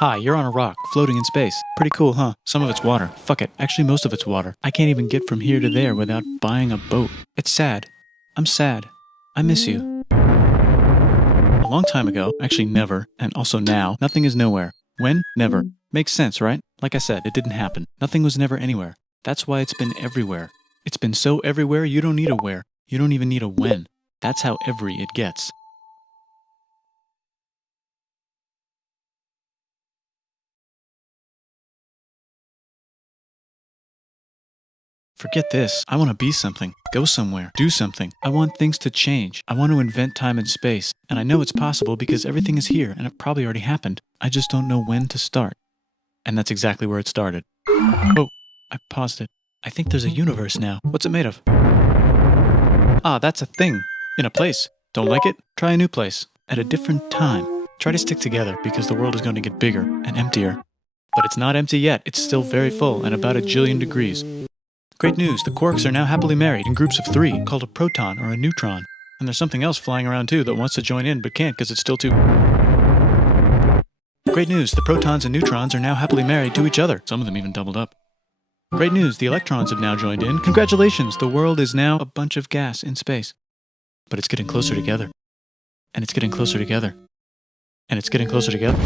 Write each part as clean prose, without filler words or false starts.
Hi, you're on a rock, floating in space. Pretty cool, huh? Some of it's water. Fuck it. Actually, most of it's water. I can't even get from here to there without buying a boat. It's sad. I'm sad. I miss you. A long time ago, actually never, and also now, nothing is nowhere. When? Never. Makes sense, right? Like I said, it didn't happen. Nothing was never anywhere. That's why it's been everywhere. It's been so everywhere you don't need a where. You don't even need a when. That's how every it gets. Forget this. I want to be something, go somewhere, do something. I want things to change. I want to invent time and space. And I know it's possible because everything is here and it probably already happened. I just don't know when to start. And that's exactly where it started. Oh, I paused it. I think there's a universe now. What's it made of? Ah, that's a thing. In a place. Don't like it? Try a new place. At a different time. Try to stick together because the world is going to get bigger and emptier. But it's not empty yet. It's still very full and about 1,000,000,000 degrees. Great news, the quarks are now happily married in groups of 3, called a proton or a neutron. And there's something else flying around too that wants to join in but can't because it's still too... Great news, the protons and neutrons are now happily married to each other. Some of them even doubled up. Great news, the electrons have now joined in. Congratulations, the world is now a bunch of gas in space. But it's getting closer together. And it's getting closer together. And it's getting closer together.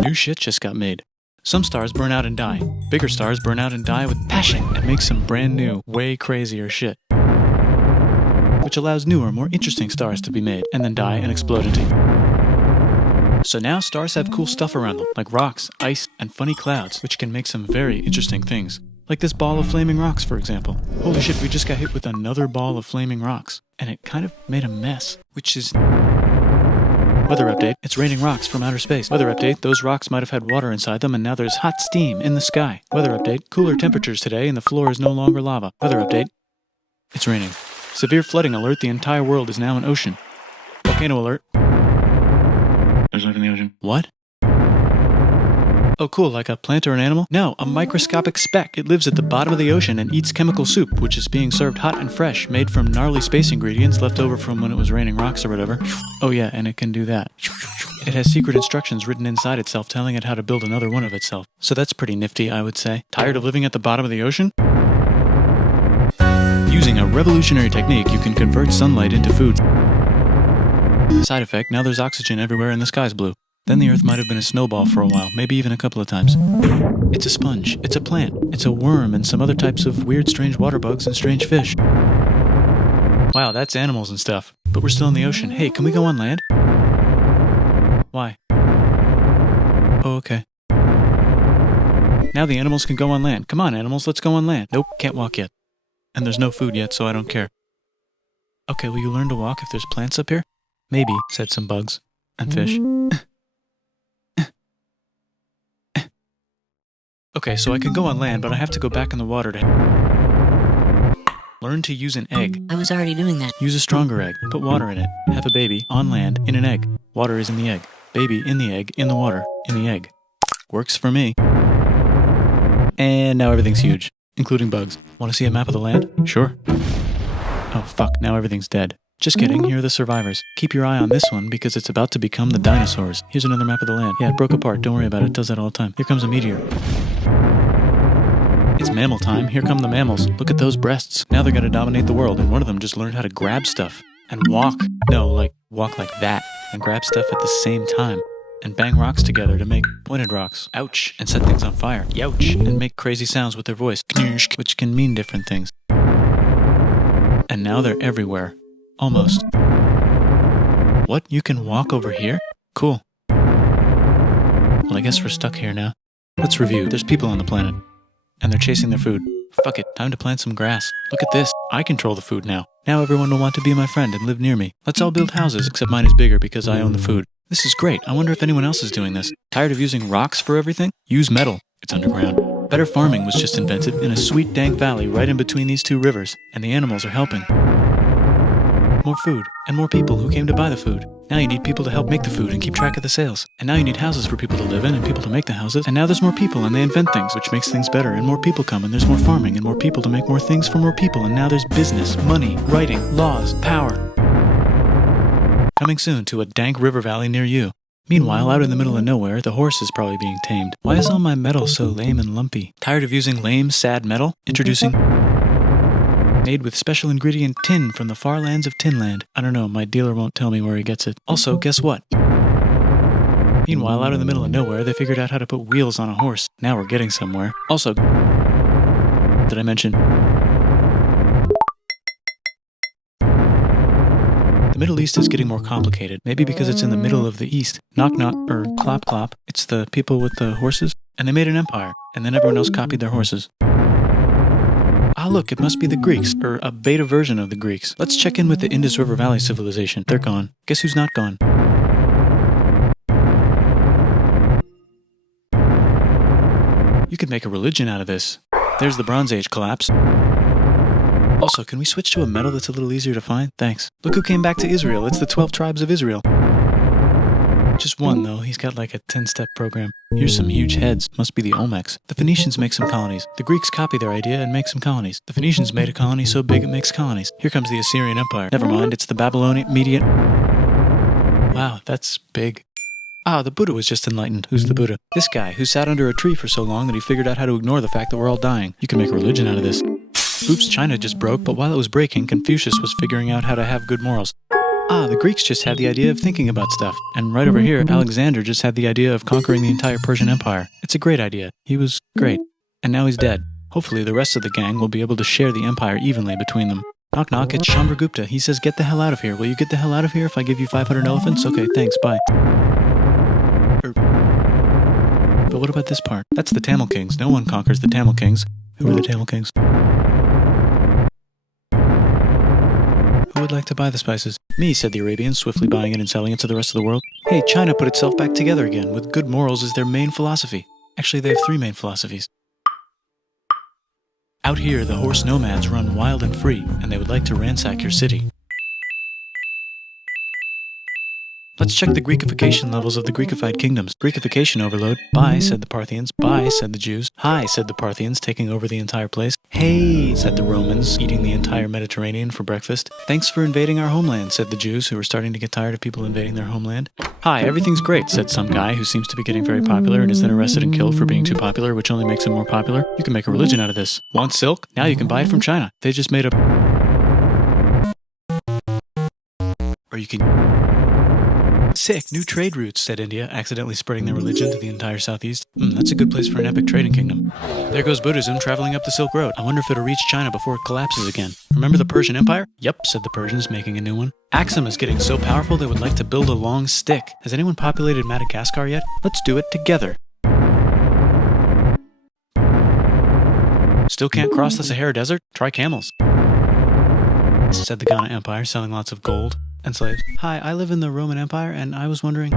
New shit just got made. Some stars burn out and die. Bigger stars burn out and die with passion and make some brand new, way crazier shit. Which allows newer, more interesting stars to be made and then die and explode into. So now stars have cool stuff around them, like rocks, ice, and funny clouds, which can make some very interesting things. Like this ball of flaming rocks, for example. Holy shit, we just got hit with another ball of flaming rocks. And it kind of made a mess, which is... Weather update, it's raining rocks from outer space. Weather update, those rocks might have had water inside them and now there's hot steam in the sky. Weather update, cooler temperatures today and the floor is no longer lava. Weather update, it's raining. Severe flooding alert, the entire world is now an ocean. Volcano alert. There's life in the ocean. What? Oh cool, like a plant or an animal? No, a microscopic speck. It lives at the bottom of the ocean and eats chemical soup, which is being served hot and fresh, made from gnarly space ingredients left over from when it was raining rocks or whatever. Oh yeah, and it can do that. It has secret instructions written inside itself telling it how to build another one of itself. So that's pretty nifty, I would say. Tired of living at the bottom of the ocean? Using a revolutionary technique, you can convert sunlight into food. Side effect, now there's oxygen everywhere and the sky's blue. Then the Earth might have been a snowball for a while, maybe even a couple of times. It's a sponge, it's a plant, it's a worm and some other types of weird strange water bugs and strange fish. Wow, that's animals and stuff. But we're still in the ocean. Hey, can we go on land? Why? Oh, okay. Now the animals can go on land. Come on, animals, let's go on land. Nope, can't walk yet. And there's no food yet, so I don't care. Okay, will you learn to walk if there's plants up here? Maybe, said some bugs. And fish. Okay, so I can go on land, but I have to go back in the water to... Learn to use an egg. I was already doing that. Use a stronger egg. Put water in it. Have a baby, on land, in an egg. Water is in the egg. Baby in the egg, in the water, in the egg. Works for me. And now everything's huge, including bugs. Want to see a map of the land? Sure. Oh fuck, now everything's dead. Just kidding, here are the survivors. Keep your eye on this one because it's about to become the dinosaurs. Here's another map of the land. Yeah, it broke apart, don't worry about it, it does that all the time. Here comes a meteor. It's mammal time, here come the mammals. Look at those breasts. Now they're gonna dominate the world and one of them just learned how to grab stuff. And walk. No, like, walk like that. And grab stuff at the same time. And bang rocks together to make pointed rocks. Ouch. And set things on fire. Youch. And make crazy sounds with their voice. Knirsch, which can mean different things. And now they're everywhere. Almost. What? You can walk over here? Cool. Well, I guess we're stuck here now. Let's review. There's people on the planet. And they're chasing their food. Fuck it, time to plant some grass. Look at this. I control the food now. Now everyone will want to be my friend and live near me. Let's all build houses, except mine is bigger because I own the food. This is great. I wonder if anyone else is doing this. Tired of using rocks for everything? Use metal. It's underground. Better farming was just invented in a sweet dank valley right in between these two rivers. And the animals are helping. More food, and more people who came to buy the food. Now you need people to help make the food and keep track of the sales. And now you need houses for people to live in and people to make the houses. And now there's more people and they invent things, which makes things better. And more people come and there's more farming and more people to make more things for more people. And now there's business, money, writing, laws, power. Coming soon to a dank river valley near you. Meanwhile, out in the middle of nowhere, the horse is probably being tamed. Why is all my metal so lame and lumpy? Tired of using lame, sad metal? Introducing made with special ingredient tin from the far lands of Tinland. I don't know, my dealer won't tell me where he gets it. Also, guess what? Meanwhile, out in the middle of nowhere, they figured out how to put wheels on a horse. Now we're getting somewhere. Also, did I mention? The Middle East is getting more complicated. Maybe because it's in the middle of the East. Knock knock, or clop clop. It's the people with the horses. And they made an empire. And then everyone else copied their horses. Ah, look, it must be the Greeks, or a beta version of the Greeks. Let's check in with the Indus River Valley civilization. They're gone. Guess who's not gone? You could make a religion out of this. There's the Bronze Age collapse. Also, can we switch to a metal that's a little easier to find? Thanks. Look who came back to Israel. It's the 12 tribes of Israel. Just one, though. He's got like a 10-step program. Here's some huge heads. Must be the Olmecs. The Phoenicians make some colonies. The Greeks copy their idea and make some colonies. The Phoenicians made a colony so big it makes colonies. Here comes the Assyrian Empire. Never mind, it's the Babylonian Median. Wow, that's big. Ah, the Buddha was just enlightened. Who's the Buddha? This guy, who sat under a tree for so long that he figured out how to ignore the fact that we're all dying. You can make a religion out of this. Oops, China just broke, but while it was breaking, Confucius was figuring out how to have good morals. Ah, the Greeks just had the idea of thinking about stuff. And right over here, Alexander just had the idea of conquering the entire Persian Empire. It's a great idea. He was great. And now he's dead. Hopefully the rest of the gang will be able to share the empire evenly between them. Knock knock, it's Chandragupta. He says, get the hell out of here. Will you get the hell out of here if I give you 500 elephants? Okay, thanks, bye. But what about this part? That's the Tamil Kings. No one conquers the Tamil Kings. Who are the Tamil Kings? Who would like to buy the spices? Me, said the Arabians, swiftly buying it and selling it to the rest of the world. Hey, China put itself back together again, with good morals as their main philosophy. Actually, they have 3 main philosophies. Out here, the horse nomads run wild and free, and they would like to ransack your city. Let's check the Greekification levels of the Greekified kingdoms. Greekification overload. Bye, said the Parthians. Bye, said the Jews. Hi, said the Parthians, taking over the entire place. Hey, said the Romans, eating the entire Mediterranean for breakfast. Thanks for invading our homeland, said the Jews, who were starting to get tired of people invading their homeland. Hi, everything's great, said some guy who seems to be getting very popular and is then arrested and killed for being too popular, which only makes him more popular. You can make a religion out of this. Want silk? Now you can buy it from China. They just made a... Or you can... Sick, new trade routes, said India, accidentally spreading their religion to the entire southeast. That's a good place for an epic trading kingdom. There goes Buddhism traveling up the Silk Road. I wonder if it'll reach China before it collapses again. Remember the Persian Empire? Yep, said the Persians, making a new one. Axum is getting so powerful they would like to build a long stick. Has anyone populated Madagascar yet? Let's do it together. Still can't cross the Sahara Desert? Try camels. Said the Ghana Empire, selling lots of gold and slaves. Hi, I live in the Roman Empire, and I was wondering...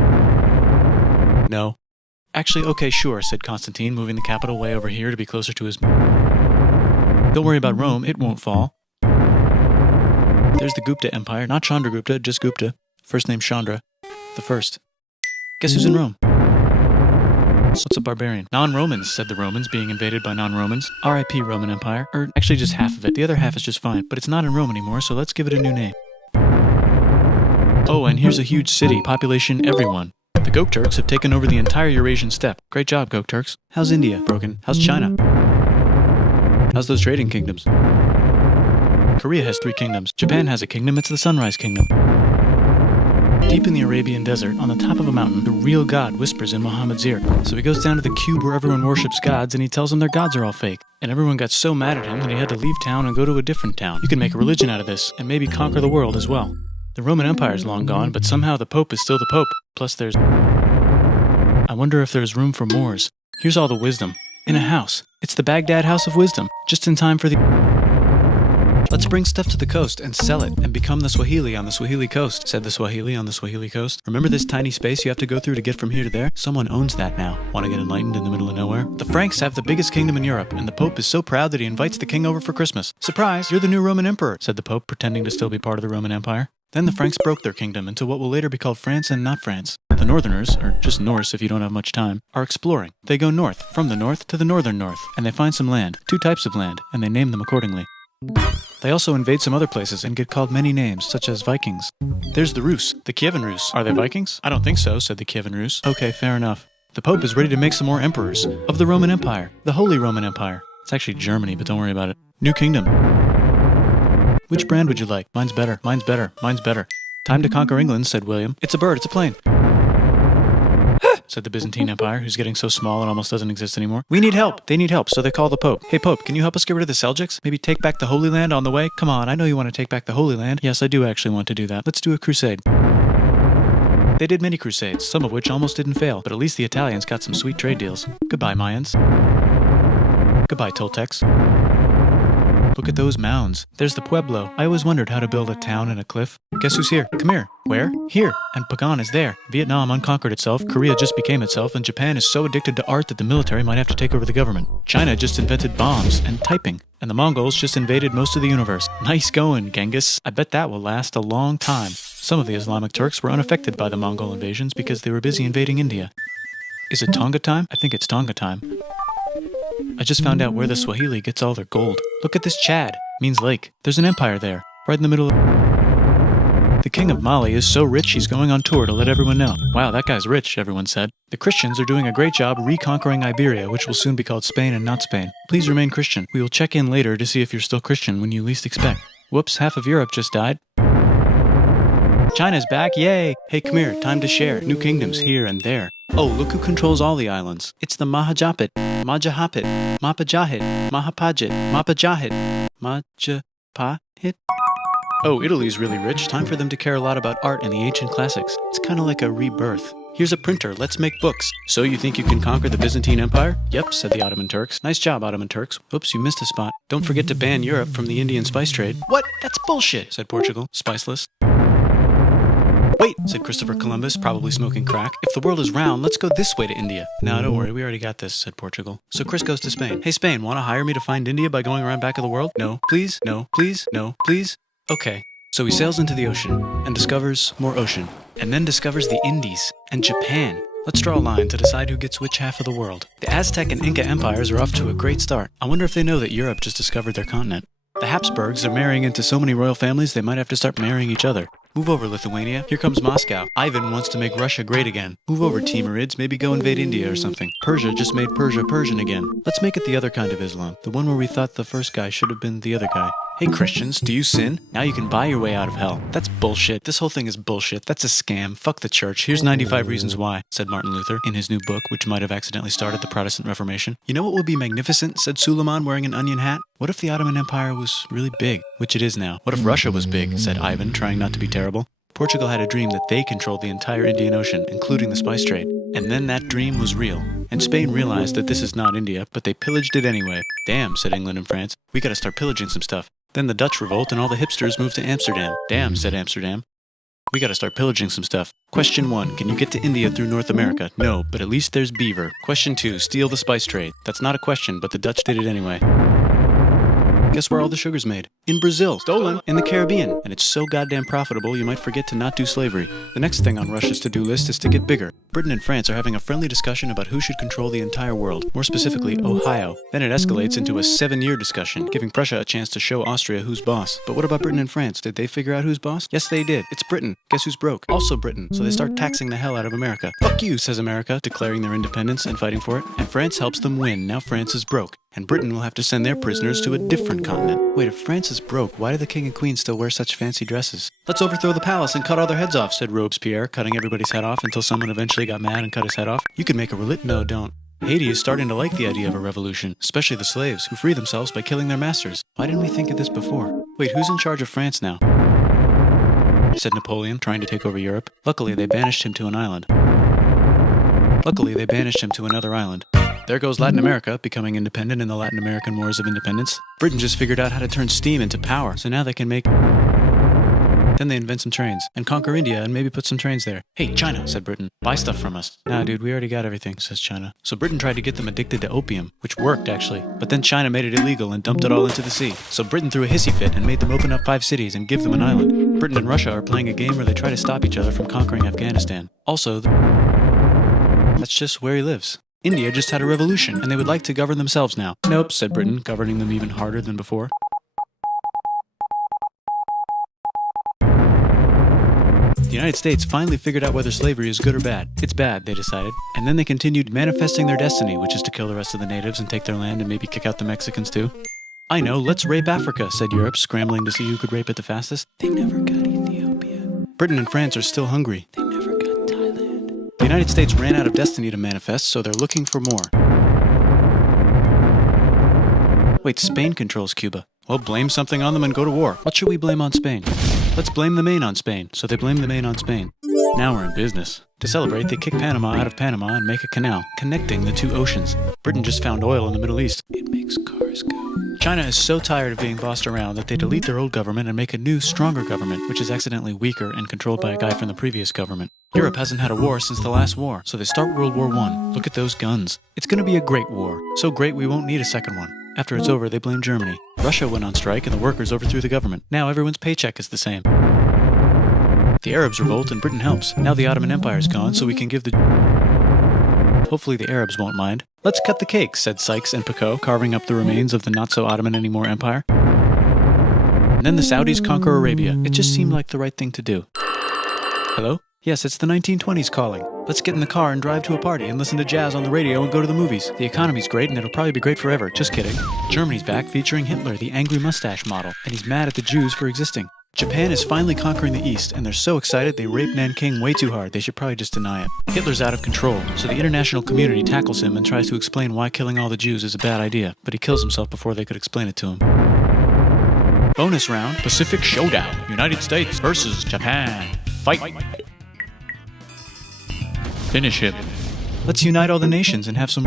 No. Actually, okay, sure, said Constantine, moving the capital way over here to be closer to his... Don't worry about Rome, it won't fall. There's the Gupta Empire, not Chandragupta, just Gupta. First name Chandra. The first. Guess who's in Rome? What's a barbarian? Non-Romans, said the Romans, being invaded by non-Romans. R.I.P. Roman Empire. Or actually just half of it. The other half is just fine, but it's not in Rome anymore, so let's give it a new name. Oh, and here's a huge city, population everyone. The Gok Turks have taken over the entire Eurasian steppe. Great job, Gok Turks. How's India? Broken. How's China? How's those trading kingdoms? Korea has 3 kingdoms. Japan has a kingdom, it's the Sunrise Kingdom. Deep in the Arabian desert, on the top of a mountain, the real God whispers in Muhammad's ear. So he goes down to the cube where everyone worships gods, and he tells them their gods are all fake. And everyone got so mad at him that he had to leave town and go to a different town. You can make a religion out of this, and maybe conquer the world as well. The Roman Empire is long gone, but somehow the Pope is still the Pope. Plus there's... I wonder if there's room for Moors. Here's all the wisdom. In a house. It's the Baghdad House of Wisdom. Just in time for the... Let's bring stuff to the coast and sell it and become the Swahili on the Swahili coast, said the Swahili on the Swahili coast. Remember this tiny space you have to go through to get from here to there? Someone owns that now. Want to get enlightened in the middle of nowhere? The Franks have the biggest kingdom in Europe, and the Pope is so proud that he invites the king over for Christmas. Surprise, you're the new Roman emperor, said the Pope, pretending to still be part of the Roman Empire. Then the Franks broke their kingdom into what will later be called France and not France. The Northerners, or just Norse if you don't have much time, are exploring. They go north, from the north to the northern north, and they find some land, 2 types of land, and they name them accordingly. They also invade some other places and get called many names, such as Vikings. There's the Rus, the Kievan Rus. Are they Vikings? I don't think so, said the Kievan Rus. Okay, fair enough. The Pope is ready to make some more emperors of the Roman Empire, the Holy Roman Empire. It's actually Germany, but don't worry about it. New kingdom. Which brand would you like? Mine's better, mine's better, mine's better. Time to conquer England, said William. It's a bird, it's a plane. Said the Byzantine Empire, who's getting so small it almost doesn't exist anymore. We need help. They need help, so they call the Pope. Hey Pope, can you help us get rid of the Seljuks? Maybe take back the Holy Land on the way? Come on, I know you want to take back the Holy Land. Yes, I do actually want to do that. Let's do a crusade. They did many crusades, some of which almost didn't fail, but at least the Italians got some sweet trade deals. Goodbye, Mayans. Goodbye, Toltecs. Look at those mounds. There's the Pueblo. I always wondered how to build a town in a cliff. Guess who's here? Come here. Where? Here. And Pagan is there. Vietnam unconquered itself, Korea just became itself, and Japan is so addicted to art that the military might have to take over the government. China just invented bombs and typing. And the Mongols just invaded most of the universe. Nice going, Genghis. I bet that will last a long time. Some of the Islamic Turks were unaffected by the Mongol invasions because they were busy invading India. Is it Tonga time? I think it's Tonga time. I just found out where the Swahili gets all their gold. Look at this Chad. Means lake. There's an empire there. Right in the middle of... The king of Mali is so rich he's going on tour to let everyone know. Wow, that guy's rich, everyone said. The Christians are doing a great job reconquering Iberia, which will soon be called Spain and not Spain. Please remain Christian. We will check in later to see if you're still Christian when you least expect. Whoops, half of Europe just died. China's back, yay! Hey, come here, time to share. New kingdoms here and there. Oh, look who controls all the islands. It's the Mahajapit, Majapahit, Mapajahit, Mahapajit, Mapajahit, Majapahit. Oh, Italy's really rich. Time for them to care a lot about art and the ancient classics. It's kind of like a rebirth. Here's a printer, let's make books. So you think you can conquer the Byzantine Empire? Yep, said the Ottoman Turks. Nice job, Ottoman Turks. Oops, you missed a spot. Don't forget to ban Europe from the Indian spice trade. What? That's bullshit, said Portugal, spiceless. Wait, said Christopher Columbus, probably smoking crack. If the world is round, let's go this way to India. No, don't worry, we already got this, said Portugal. So Chris goes to Spain. Hey Spain, want to hire me to find India by going around back of the world? No, please, no, please, no, please. Okay. So he sails into the ocean and discovers more ocean, and then discovers the Indies and Japan. Let's draw a line to decide who gets which half of the world. The Aztec and Inca empires are off to a great start. I wonder if they know that Europe just discovered their continent. The Habsburgs are marrying into so many royal families they might have to start marrying each other. Move over, Lithuania. Here comes Moscow. Ivan wants to make Russia great again. Move over, Timurids. Maybe go invade India or something. Persia just made Persia Persian again. Let's make it the other kind of Islam. The one where we thought the first guy should have been the other guy. Hey Christians, do you sin? Now you can buy your way out of hell. That's bullshit. This whole thing is bullshit. That's a scam. Fuck the church. Here's 95 reasons why, said Martin Luther in his new book, which might have accidentally started the Protestant Reformation. You know what would be magnificent, said Suleiman wearing an onion hat? What if the Ottoman Empire was really big, which it is now? What if Russia was big, said Ivan, trying not to be terrible. Portugal had a dream that they controlled the entire Indian Ocean, including the spice trade. And then that dream was real. And Spain realized that this is not India, but they pillaged it anyway. Damn, said England and France. We gotta start pillaging some stuff. Then the Dutch revolt and all the hipsters moved to Amsterdam. Damn, said Amsterdam. We gotta start pillaging some stuff. Question 1, can you get to India through North America? No, but at least there's beaver. Question 2, steal the spice trade. That's not a question, but the Dutch did it anyway. Guess where all the sugar's made? In Brazil. Stolen. In the Caribbean. And it's so goddamn profitable you might forget to not do slavery. The next thing on Russia's to-do list is to get bigger. Britain and France are having a friendly discussion about who should control the entire world, more specifically, Ohio. Then it escalates into a 7-year discussion, giving Prussia a chance to show Austria who's boss. But what about Britain and France? Did they figure out who's boss? Yes, they did. It's Britain. Guess who's broke? Also Britain. So they start taxing the hell out of America. Fuck you, says America, declaring their independence and fighting for it. And France helps them win. Now France is broke. And Britain will have to send their prisoners to a different continent. Wait, if France is broke, why do the king and queen still wear such fancy dresses? Let's overthrow the palace and cut all their heads off, said Robespierre, cutting everybody's head off until someone eventually got mad and cut his head off. You could make a No, don't. Haiti is starting to like the idea of a revolution, especially the slaves, who free themselves by killing their masters. Why didn't we think of this before? Wait, who's in charge of France now? Said Napoleon, trying to take over Europe. Luckily, they banished him to an island. Luckily, they banished him to another island. There goes Latin America, becoming independent in the Latin American Wars of Independence. Britain just figured out how to turn steam into power, so now they can make... Then they invent some trains, and conquer India and maybe put some trains there. Hey, China, said Britain, buy stuff from us. Nah, dude, we already got everything, says China. So Britain tried to get them addicted to opium, which worked, actually. But then China made it illegal and dumped it all into the sea. So Britain threw a hissy fit and made them open up 5 cities and give them an island. Britain and Russia are playing a game where they try to stop each other from conquering Afghanistan. Also, that's just where he lives. India just had a revolution, and they would like to govern themselves now. Nope, said Britain, governing them even harder than before. United States finally figured out whether slavery is good or bad. It's bad, they decided. And then they continued manifesting their destiny, which is to kill the rest of the natives and take their land and maybe kick out the Mexicans too. I know, let's rape Africa, said Europe, scrambling to see who could rape it the fastest. They never got Ethiopia. Britain and France are still hungry. They never got Thailand. The United States ran out of destiny to manifest, so they're looking for more. Wait, Spain controls Cuba. Well, blame something on them and go to war. What should we blame on Spain? Let's blame the Maine on Spain. So they blame the Maine on Spain. Now we're in business. To celebrate, they kick Panama out of Panama and make a canal, connecting the two oceans. Britain just found oil in the Middle East. It makes cars go. China is so tired of being bossed around that they delete their old government and make a new, stronger government, which is accidentally weaker and controlled by a guy from the previous government. Europe hasn't had a war since the last war, so they start World War I. Look at those guns. It's gonna be a great war. So great we won't need a second one. After it's over, they blame Germany. Russia went on strike and the workers overthrew the government. Now everyone's paycheck is the same. The Arabs revolt and Britain helps. Now the Ottoman Empire's gone, so we can give the... Hopefully the Arabs won't mind. Let's cut the cake, said Sykes and Picot, carving up the remains of the not-so-Ottoman-anymore empire. And then the Saudis conquer Arabia. It just seemed like the right thing to do. Hello? Yes, it's the 1920s calling. Let's get in the car and drive to a party and listen to jazz on the radio and go to the movies. The economy's great and it'll probably be great forever. Just kidding. Germany's back featuring Hitler, the angry mustache model, and he's mad at the Jews for existing. Japan is finally conquering the East, and they're so excited they rape Nanking way too hard. They should probably just deny it. Hitler's out of control, so the international community tackles him and tries to explain why killing all the Jews is a bad idea, but he kills himself before they could explain it to him. Bonus round, Pacific Showdown. United States versus Japan. Fight! Finish him. Let's unite all the nations and have some...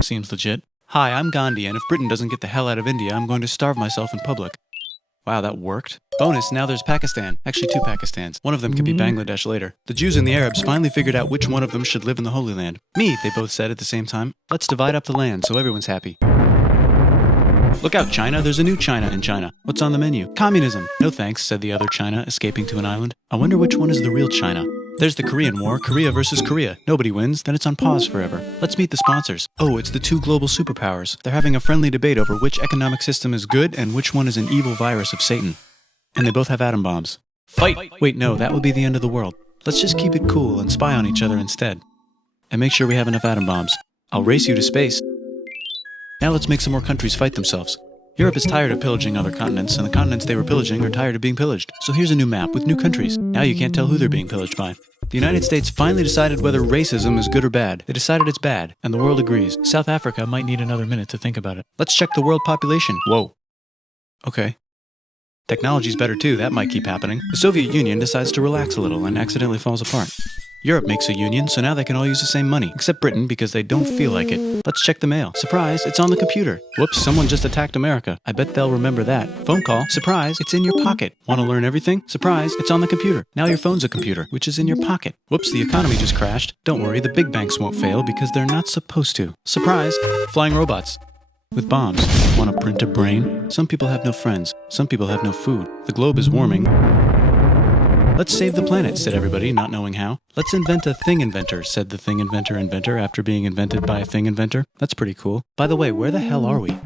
Seems legit. Hi, I'm Gandhi, and if Britain doesn't get the hell out of India, I'm going to starve myself in public. Wow, that worked. Bonus, now there's Pakistan. Actually, two Pakistans. One of them could be Bangladesh later. The Jews and the Arabs finally figured out which one of them should live in the Holy Land. Me, they both said at the same time. Let's divide up the land so everyone's happy. Look out, China. There's a new China in China. What's on the menu? Communism. No thanks, said the other China, escaping to an island. I wonder which one is the real China. There's the Korean War, Korea versus Korea. Nobody wins, then it's on pause forever. Let's meet the sponsors. Oh, it's the two global superpowers. They're having a friendly debate over which economic system is good and which one is an evil virus of Satan. And they both have atom bombs. Fight! Wait, no, that would be the end of the world. Let's just keep it cool and spy on each other instead. And make sure we have enough atom bombs. I'll race you to space. Now let's make some more countries fight themselves. Europe is tired of pillaging other continents, and the continents they were pillaging are tired of being pillaged. So here's a new map with new countries. Now you can't tell who they're being pillaged by. The United States finally decided whether racism is good or bad. They decided it's bad, and the world agrees. South Africa might need another minute to think about it. Let's check the world population. Whoa. Okay. Technology's better too, that might keep happening. The Soviet Union decides to relax a little and accidentally falls apart. Europe makes a union, so now they can all use the same money, except Britain because they don't feel like it. Let's check the mail. Surprise, it's on the computer. Whoops, someone just attacked America. I bet they'll remember that. Phone call. Surprise, it's in your pocket. Want to learn everything? Surprise, it's on the computer. Now your phone's a computer, which is in your pocket. Whoops, the economy just crashed. Don't worry, the big banks won't fail because they're not supposed to. Surprise, flying robots. With bombs. Want to print a brain? Some people have no friends. Some people have no food. The globe is warming. Let's save the planet, said everybody, not knowing how. Let's invent a thing inventor, said the thing inventor after being invented by a thing inventor. That's pretty cool. By the way, where the hell are we?